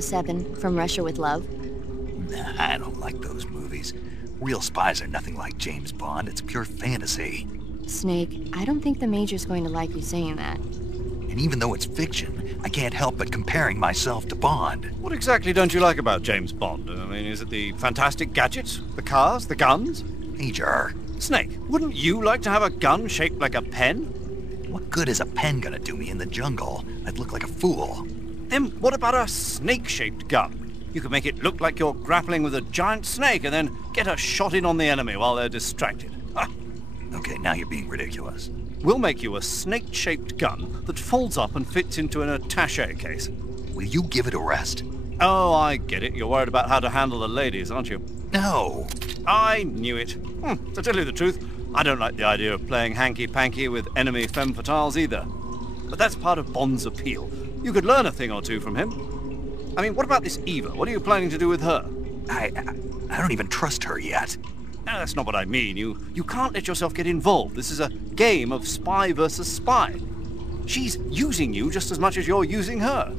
007 from Russia with Love? Nah, I don't like those movies. Real spies are nothing like James Bond. It's pure fantasy. Snake, I don't think the Major's going to like you saying that. And even though it's fiction, I can't help but comparing myself to Bond. What exactly don't you like about James Bond? I mean, is it the fantastic gadgets? The cars? The guns? Major, Snake, wouldn't you like to have a gun shaped like a pen? what good is a pen gonna do me in the jungle? I'd look like a fool. Then what about a snake-shaped gun? You could make it look like you're grappling with a giant snake and then get a shot in on the enemy while they're distracted. Ah, Okay, now you're being ridiculous. we'll make you a snake-shaped gun that folds up and fits into an attaché case. Will you give it a rest? Oh, I get it. You're worried about how to handle the ladies, aren't you? No. I knew it. To tell you the truth, I don't like the idea of playing hanky-panky with enemy femme fatales either. But that's part of Bond's appeal. You could learn a thing or two from him. I mean, what about this Eva? What are you planning to do with her? I don't even trust her yet. No, that's not what I mean. You can't let yourself get involved. This is a game of spy versus spy. She's using you just as much as you're using her.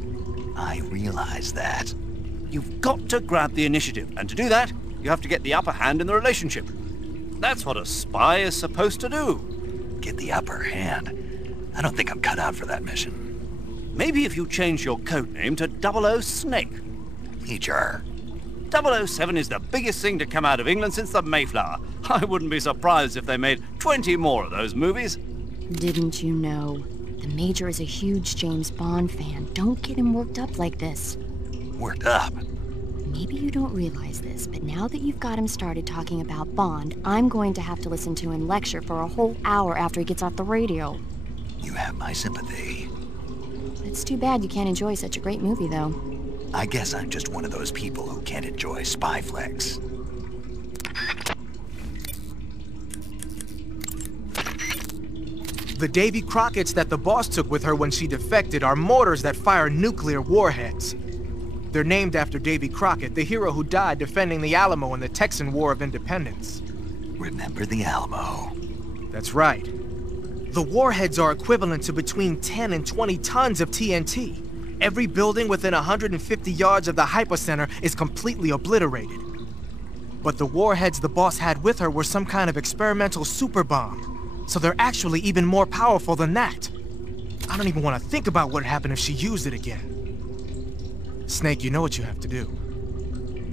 I realize that. You've got to grab the initiative, and to do that, you have to get the upper hand in the relationship. That's what a spy is supposed to do. Get the upper hand. I don't think I'm cut out for that mission. Maybe if you change your codename to 00 Snake. Major. 007 is the biggest thing to come out of England since the Mayflower. I wouldn't be surprised if they made 20 more of those movies. Didn't you know? The Major is a huge James Bond fan. Don't get him worked up like this. Worked up. Maybe you don't realize this, but now that you've got him started talking about Bond, I'm going to have to listen to him lecture for a whole hour after he gets off the radio. You have my sympathy. It's too bad you can't enjoy such a great movie, though. I guess I'm just one of those people who can't enjoy spy flicks. The Davy Crockett's that the boss took with her when she defected are mortars that fire nuclear warheads. They're named after Davy Crockett, the hero who died defending the Alamo in the Texan War of Independence. Remember the Alamo. That's right. The warheads are equivalent to between 10 and 20 tons of TNT. Every building within 150 yards of the hypocenter is completely obliterated. But the warheads the boss had with her were some kind of experimental super bomb, so they're actually even more powerful than that. I don't even want to think about what would happen if she used it again. Snake, you know what you have to do.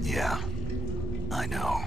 Yeah, I know.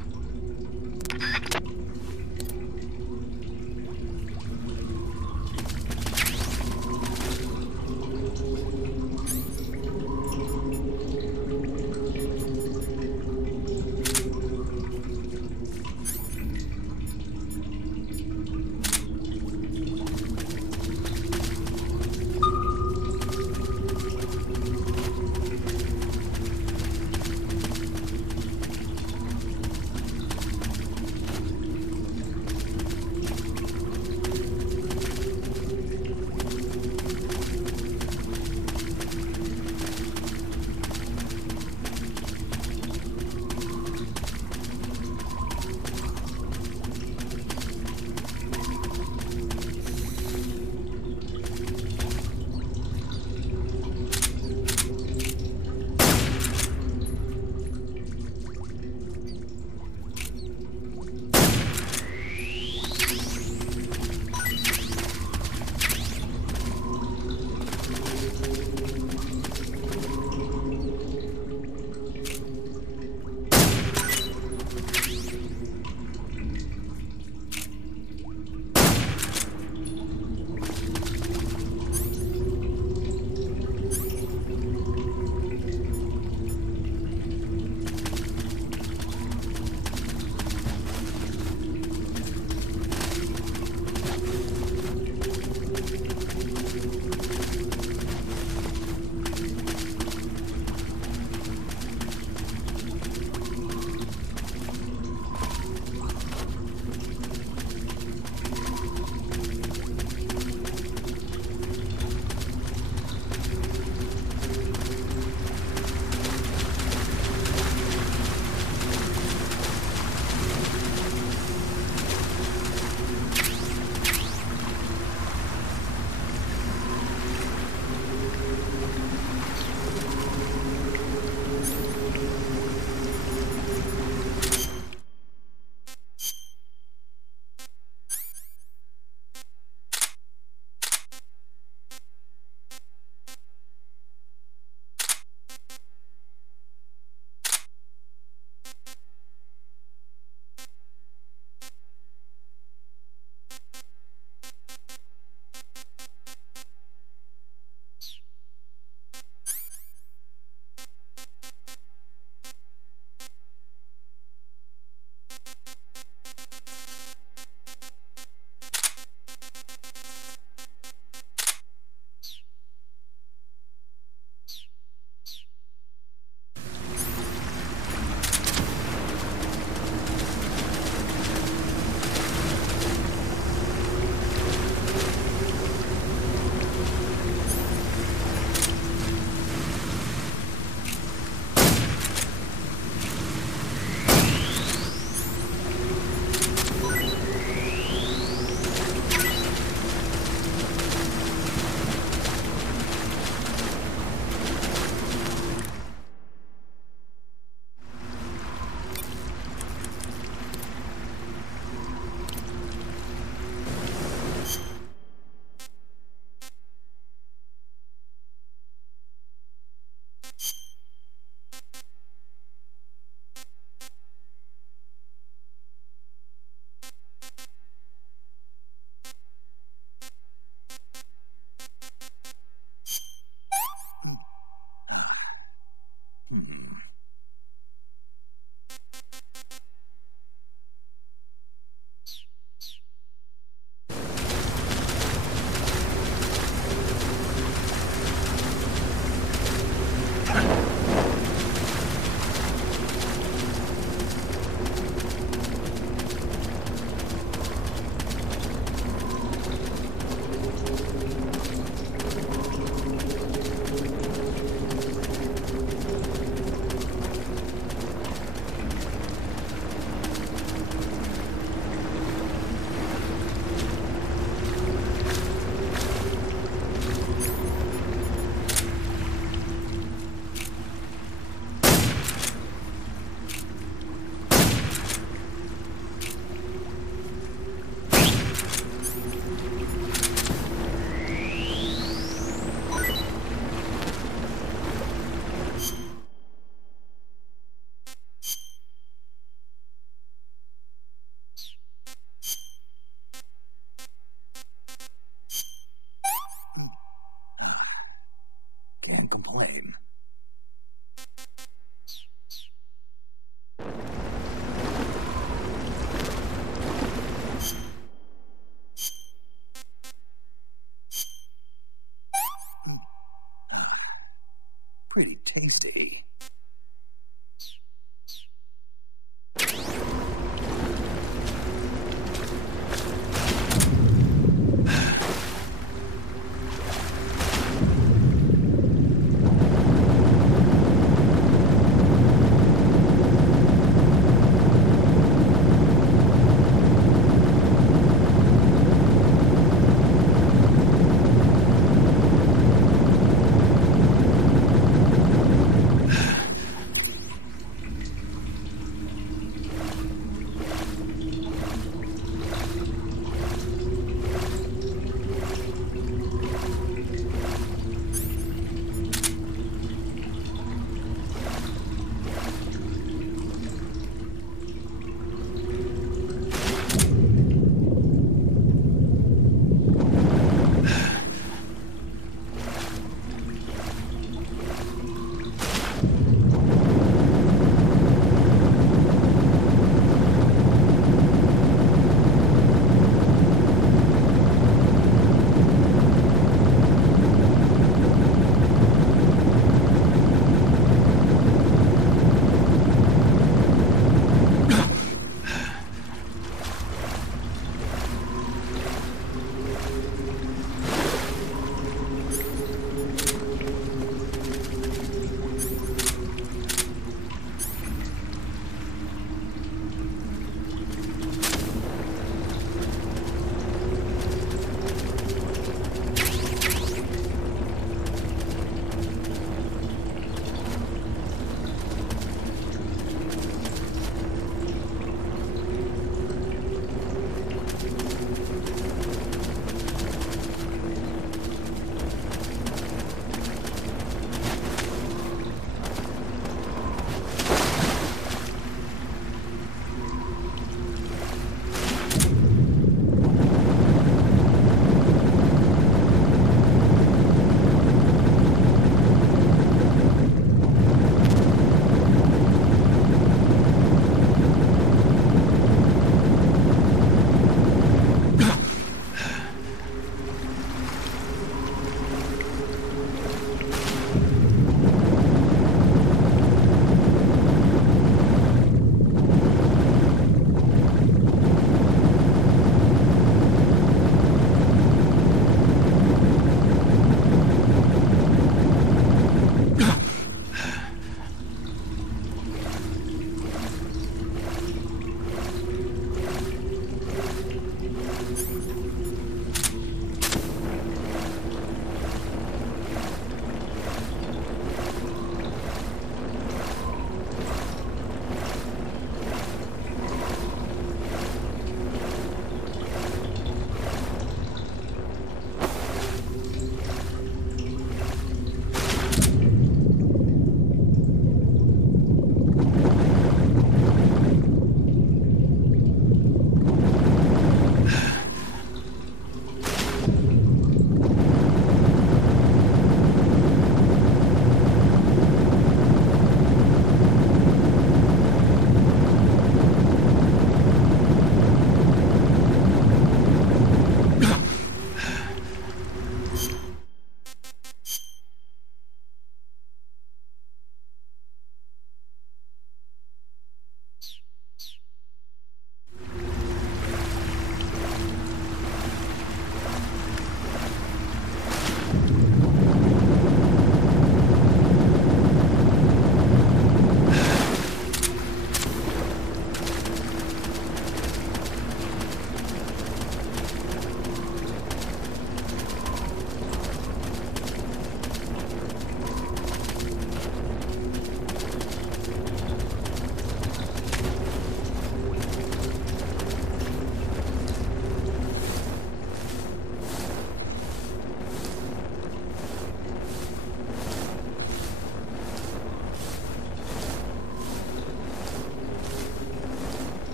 tasty.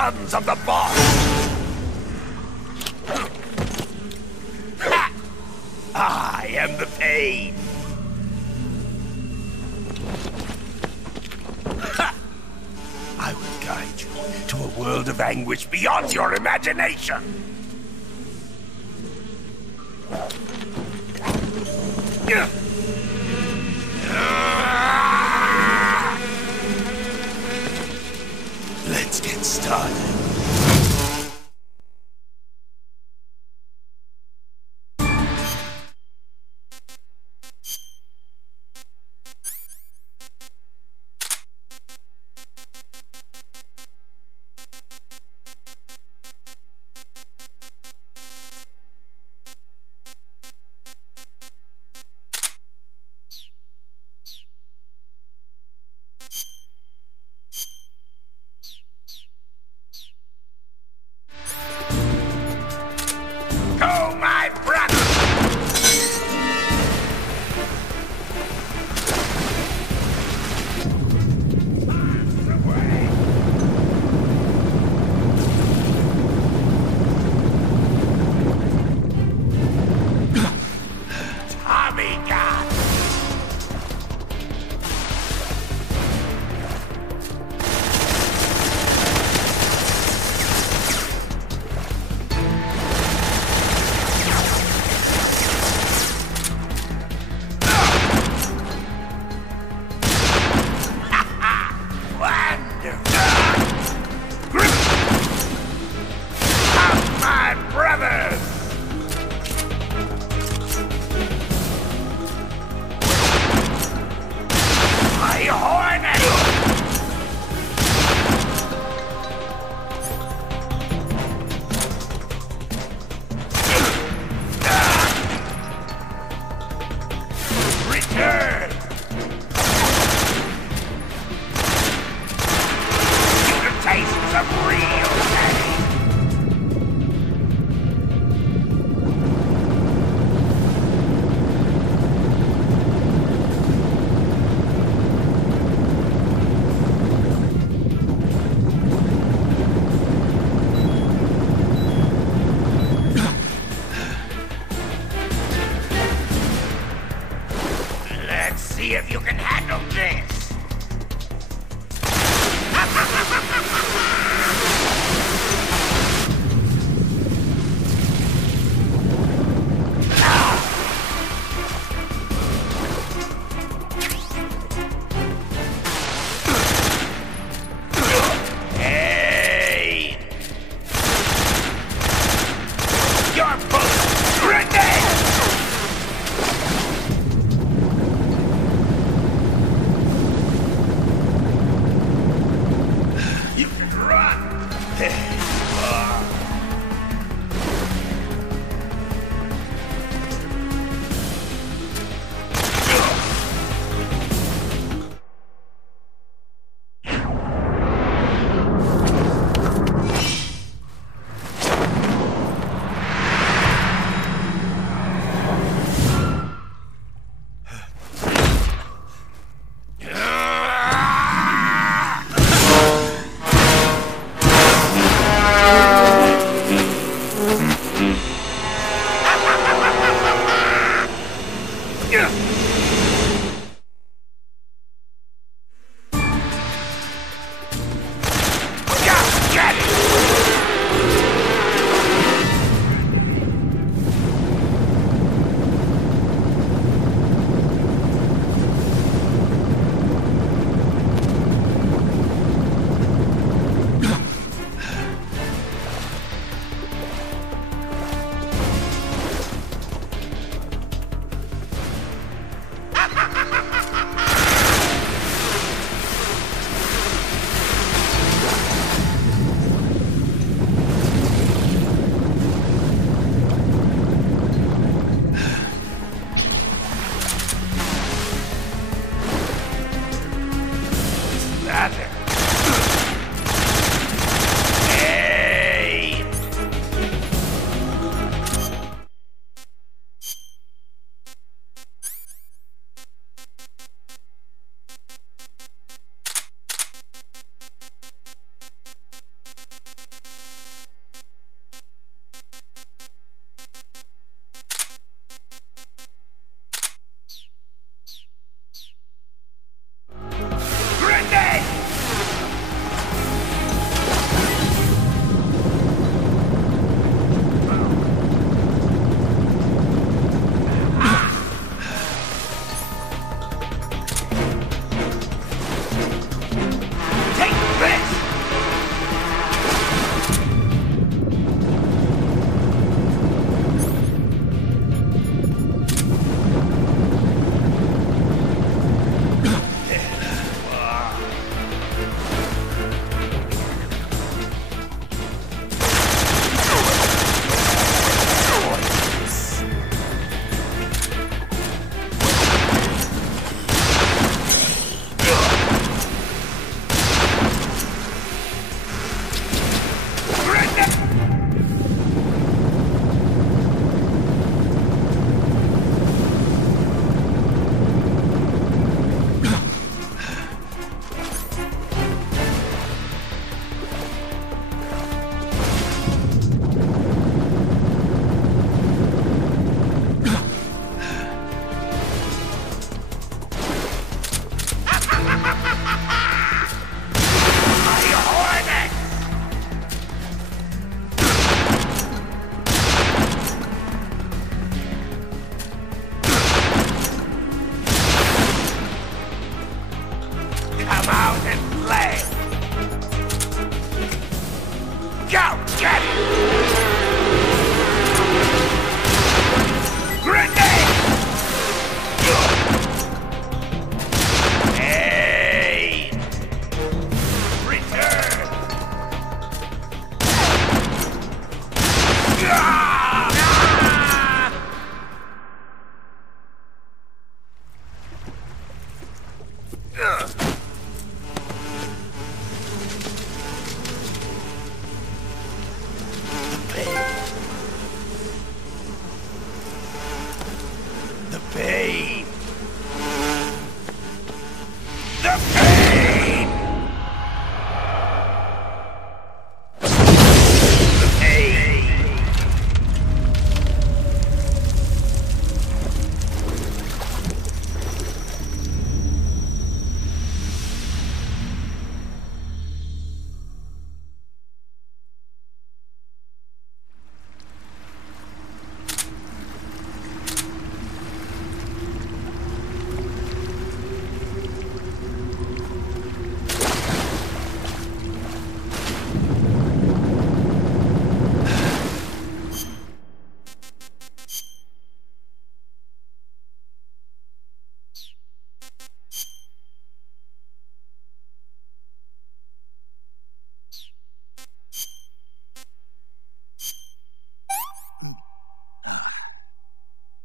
sons of the boss! Ha! I am the pain! Ha! I will guide you to a world of anguish beyond your imagination! Let's get started. Go, my brother! Tommy God! My brothers! My hornet! Return! You can taste some real pain! Let's see if you can handle this! Hey! You're both grenades! You can run!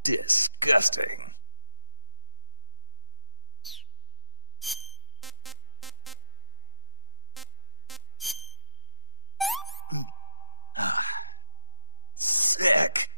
Disgusting. Sick.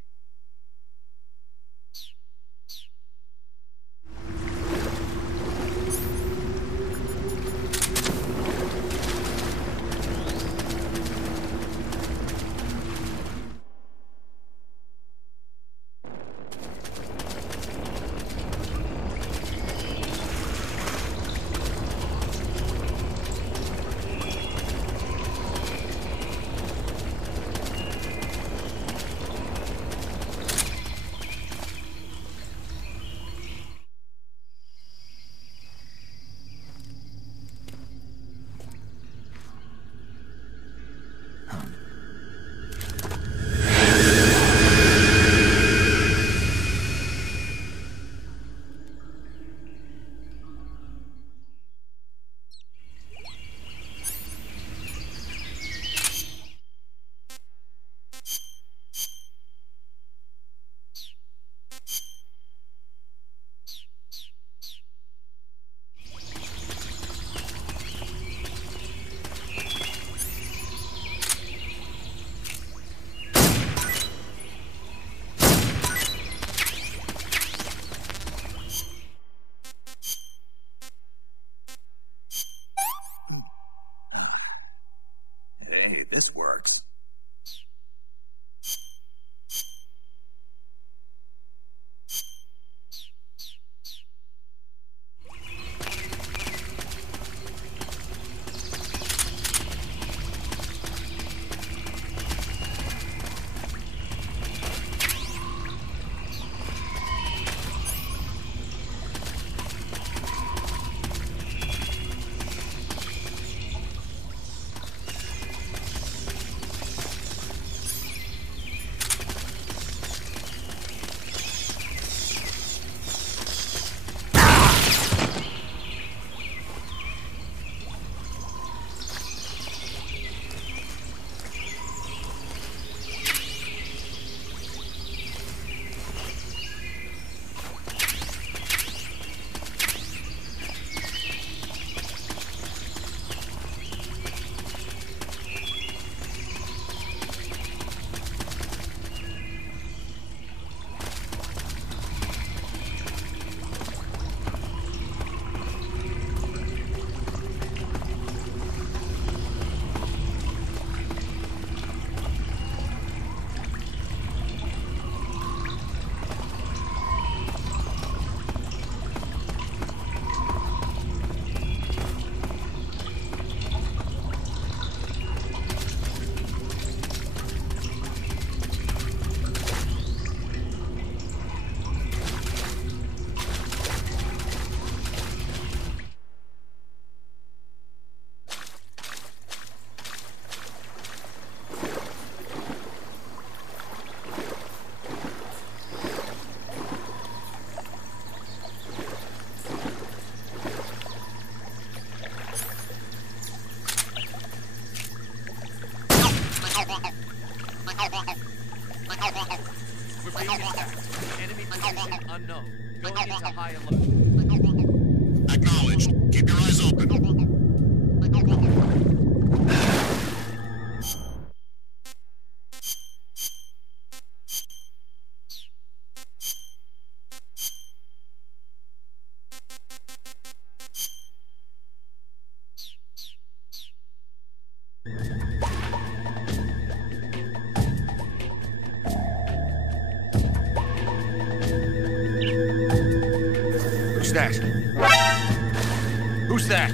Hey, this works. We're being attacked. Enemy position unknown. Going into high alert. Acknowledged. Keep your eyes open. Who's that? Who's that?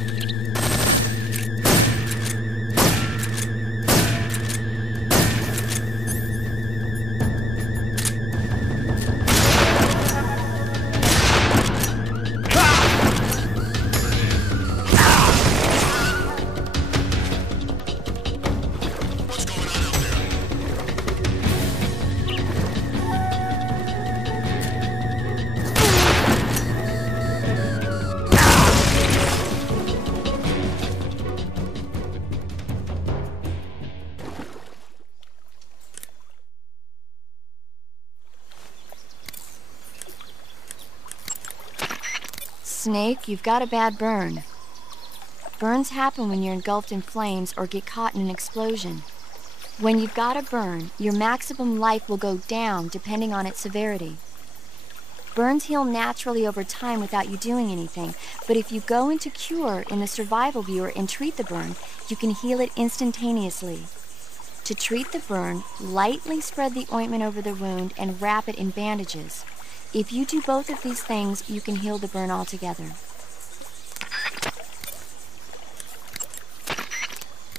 What's going on out there? Snake, you've got a bad burn. Burns happen when you're engulfed in flames or get caught in an explosion. When you've got a burn, your maximum life will go down depending on its severity. Burns heal naturally over time without you doing anything, but if you go into Cure in the survival viewer and treat the burn, you can heal it instantaneously. To treat the burn, lightly spread the ointment over the wound and wrap it in bandages. If you do both of these things, you can heal the burn altogether.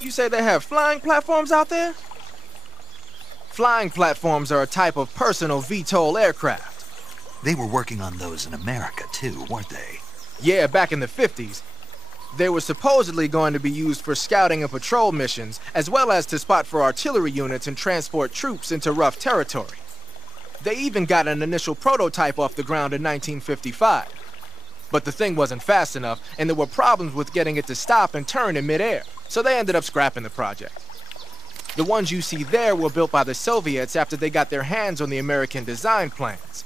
You say they have flying platforms out there? Flying platforms are a type of personal VTOL aircraft. They were working on those in America, too, weren't they? Yeah, back in the 50s. They were supposedly going to be used for scouting and patrol missions, as well as to spot for artillery units and transport troops into rough territory. They even got an initial prototype off the ground in 1955. But the thing wasn't fast enough, and there were problems with getting it to stop and turn in midair, so they ended up scrapping the project. The ones you see there were built by the Soviets after they got their hands on the American design plans.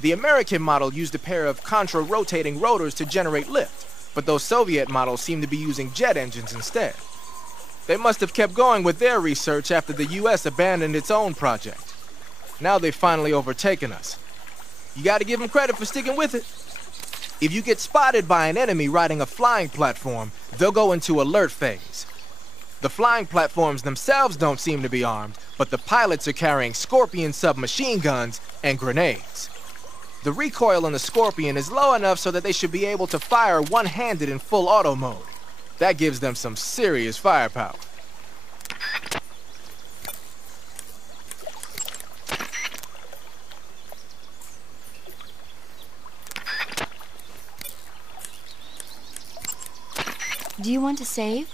The American model used a pair of contra-rotating rotors to generate lift, but those Soviet models seem to be using jet engines instead. They must have kept going with their research after the US abandoned its own project. Now they've finally overtaken us. You gotta give them credit for sticking with it. If you get spotted by an enemy riding a flying platform, they'll go into alert phase. The flying platforms themselves don't seem to be armed, but the pilots are carrying Scorpion submachine guns and grenades. The recoil on the Scorpion is low enough so that they should be able to fire one-handed in full auto mode. That gives them some serious firepower. Do you want to save?